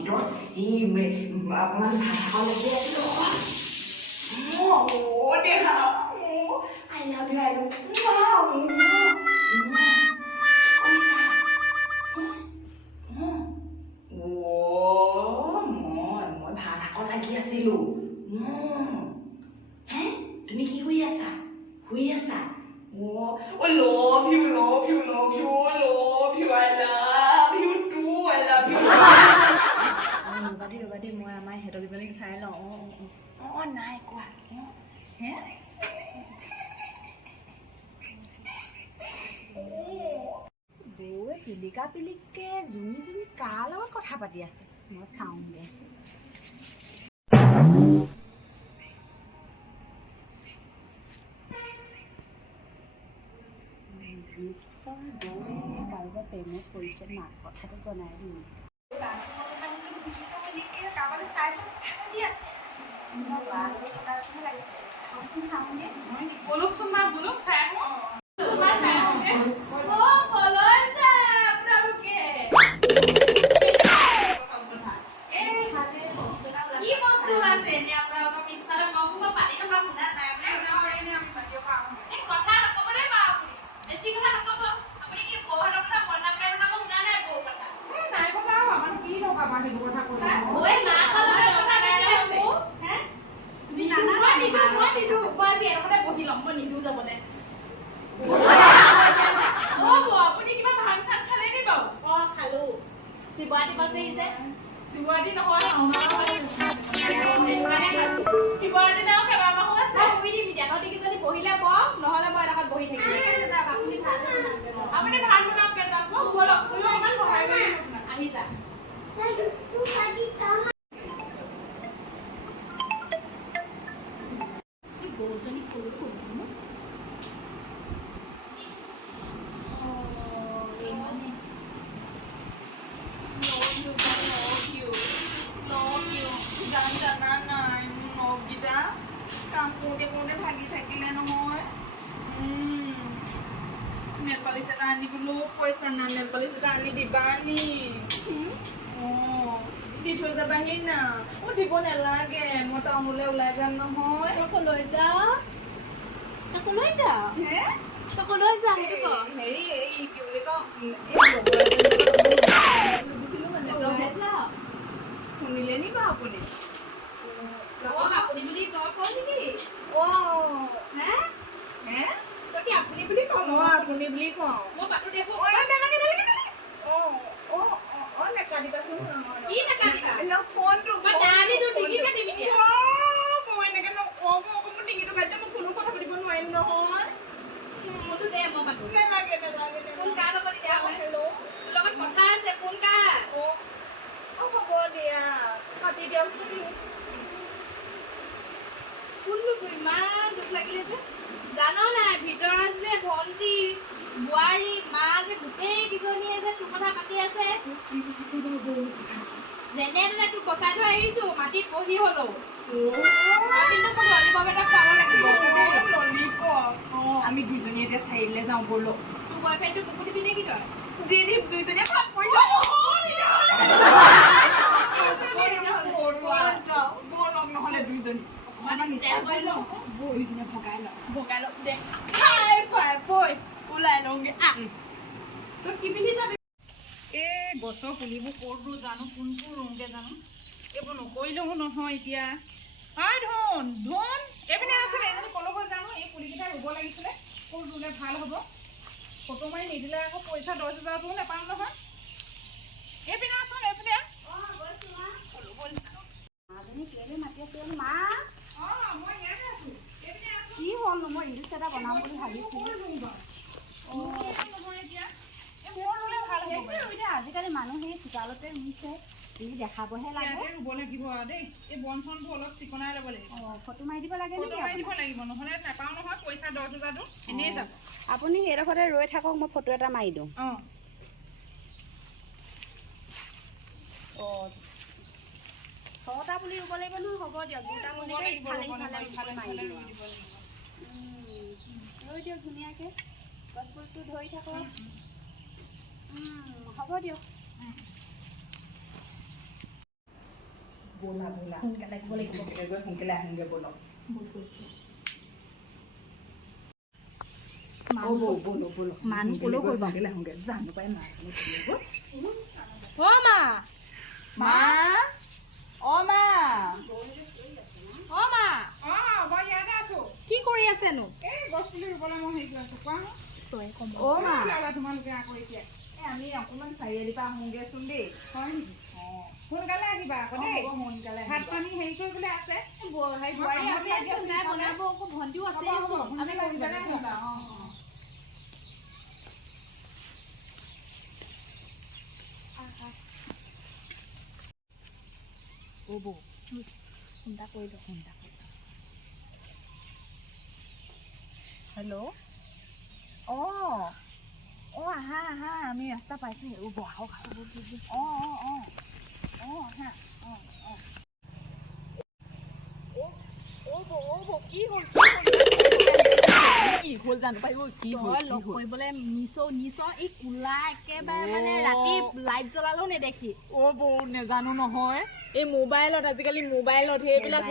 ভিতৰত এই অকণমান ভাত লাগি আছিলোঁ দেহা I love you I love মই ভাত শাকত লাগি আছিলোঁ হে তুমি কি শুই আছা love you I love you too I love you ৰবা দেই মই আমাৰ সিহঁতকেইজনীক চাই লওঁ নাই কোৱা হে পিলিকা পিলিকে জুমি কাৰ লগত কথা পাতি আছে মই চাওঁগে আছো নিশ্চয় গৈ কাৰোবাৰ প্ৰেমত পৰিছে মাক কথাটো জনাই দিম ভাগি থাকিলে নহয় নেলপালিচ এটা আনিবলৈও পইচা নাই নেলপালিচ এটা আনি দিবানি দি থৈ যাবাহি না দিব নালাগে মই টাউনলৈ ওলাই যাম নহয় হেৰি এই কি বুলি কওঁ শুনিলে নি বাৰু আপুনি আপুনি বুলি কওঁ নেকাটিবাচোন ফোনটো মই এনেকে নকওঁ মোৰ ডিঙিটো কাটি মই ফোনো কথা পাতিব নোৱাৰিম নহয় নেলাগে হ'ব দিয়া কাটি দিয়াচোন ইমান দুখ লাগিলে যে জানো নাই ভিতৰত যে ভণ্টি বোৱাৰী মা যে গোটেই কেইজনীয়ে যে তোৰ কথা পাতি আছে যেনে তেনে তোক বচাই থৈ আহিছো মাটিত বহি হলো আমি দুইজনীয়ে এতিয়া চাৰিআলিলৈ যাওঁ ব'লো তোৰ বয়ফ্ৰেণ্ডটো কুকুৰ দিবি নেকি তই দি দিম দুইজনীয়ে ভাগ কৰি নহ'লে দুইজনী ভগাই লওঁ দে ওলাই লওঁগে তই কি পিন্ধি যাবি এই গছৰ পুলিবোৰ ক'তো জানো কোনটো ৰুওঁগে জানো এইবোৰ নকৰিলেও নহয় এতিয়া ধন এইপিনে আছিলে এজনী ক'লৈ গ'ল জানো এই পুলিকেইটা ৰুব লাগিছিলে ক'ত ৰুলে ভাল হ'ব ফটো মাৰি নিদিলে আকৌ পইচা 10,000টোও নাপাম নহয় এইপিনে আছোন এইপিনে কি হ'লনো মই ৰিলচ এটা বনাম বুলি ভাবিছিলোঁ আজিকালি মানুহ সেই চোতালতে ৰুইছে দেখাবহে লাগে ৰুব লাগিব আৰু দেই এই বন চনবোৰ অলপ চিকনাই ল'ব লাগিব ফটো মাৰি দিব লাগে ফটো মাৰি দিব লাগিব নহ'লে নাপাওঁ নহয় পইচা 10,000টো এনেই যাব আপুনি সেইডোখৰতে ৰৈ থাকক মই ফটো এটা মাৰি দিওঁ ছটা পুলি ৰুব লাগিব নহয় হ'ব দিয়ক দুটা পুলি ৰৈ দিয়ক ধুনীয়াকৈ গছ পুলিটো ধৰি থাকক হ'ব দিয়ক ব'লা ব'লা সোনকালে আহিব লাগিব একেবাৰে সোনকালে আহিমগৈ ব'লক মানুহ ক'লেও কৰিব সোনকালে আহোঁগৈ জানো পাই মাছ অ মা মা অ মা অ মা অঁ মই ইয়াতে আছোঁ কি কৰি আছেনো এই গছ পুলি ৰুবলৈ মই হেৰি কৰি আছোঁ কোৱা তই কম অ মা তোমালোকে আকৌ এতিয়া আমি অকণমান চাৰিআলিৰ পৰা আহোঁগৈচোন দেই হয় নেকি সোনকালে আহিবা আকৌ দেই সোনকালে ভাত পানী হেৰি কৰিবলৈ আছে বোৱাৰী আছে নাই বনাব আকৌ ভণ্টিও আছে আমি সোনকালে আহিবা বৌ চিন্তা কৰিলোঁ হেল্ল' অঁ অঁ আহা আহা আমি ৰাস্তা পাইছোঁ বহাও অঁ অঁ অঁ অঁ আহা অঁ অঁ কি হ'ল কি হ'ল জানো পাৰিব কি হ'ল লগ কৰিবলৈ নিছ এই কোলা একেবাৰে মানে ৰাতি লাইট জ্বলালেও নেদেখি অ' বৌ নেজানো নহয় এই মোবাইলত আজিকালি মোবাইলত সেইবিলাক